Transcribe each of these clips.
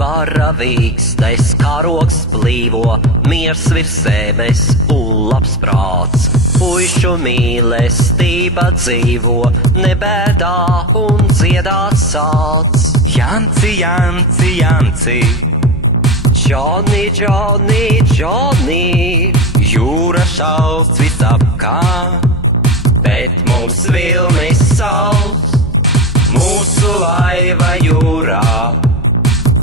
Varavīkstais karogs plīvo, miers virs zemes un labs prāts. Puišu mīlestība dzīvo, nebēdā un dziedāt sāc. Janci, Janci, Janci, Džoni, Džoni, Džoni, jūra šauc visapkārt, bet mums vilnis sauc. Mūsu laiva jūrā,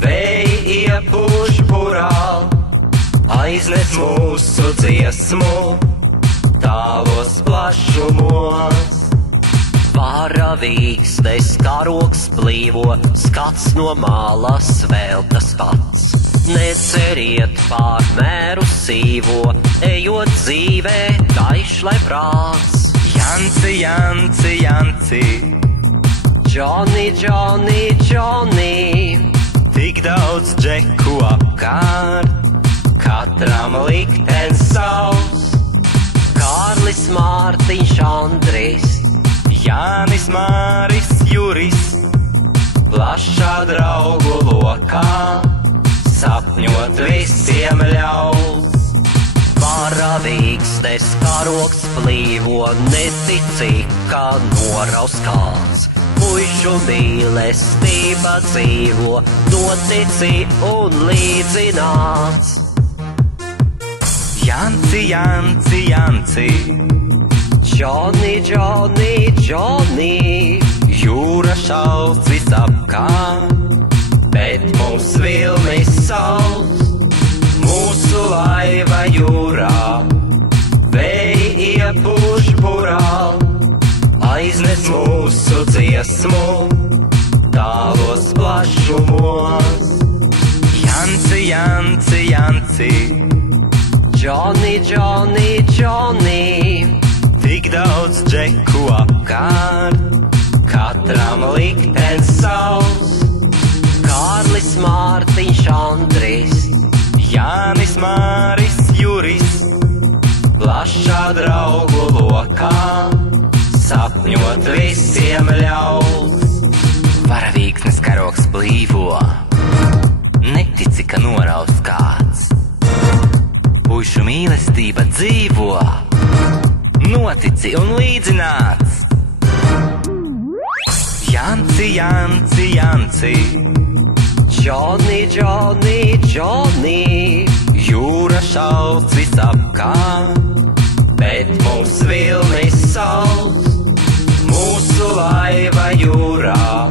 vēji iepūš burā, aiznes mūsu dziesmu tālos plašumos. Varavīkstais karogs plīvo, skats no malas vēl tas pats. Neceriet pārmēru sīvo, ejot dzīvē, gaišs lai prāts. Janci, Janci, Janci, Džoni, Džoni, Džoni, tik daudz džeku apkārt, katram liktenis savs. Kārlis, Mārtiņš, Andris, Jānis, Māris, Juris, plašā draugu lokā, sapņot visiem ļaus. Varavīkstais karogs plīvo, netici, kā noraus kāds. Puišu mīlestība dzīvo, notici un līdzināts. Janci, Janci, Janci, Džoni, Džoni, Džoni, jūra šauc visapkārt, bet mums vilnis sauc. Mūsu laiva jūrā, vēji iepūš burā, aiznes mūsu dziesmu tālos plašumos. Janci, Janci, Janci, Džoni, Džoni, Džoni, tik daudz džeku apkārt, katram liktenis savs. Kārlis, Mārtiņš, Andris, Jānis, Māris, Juris, plašā draugu lokā, sapņot visiem ļaus. Varavīksnes karogs plīvo, netici, ka noraus kāds. Puišu mīlestība dzīvo, notici un līdzināts. Janci, Janci, Janci, Džoni, Džoni, Džoni, jūra šauc visapkārt, bet mums vilnis sauc. Mūsu laiva jūrā,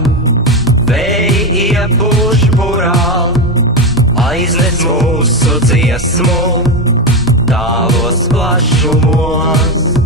vēji iepūš burā, aiznes mūsu dziesmu tālos plašumos.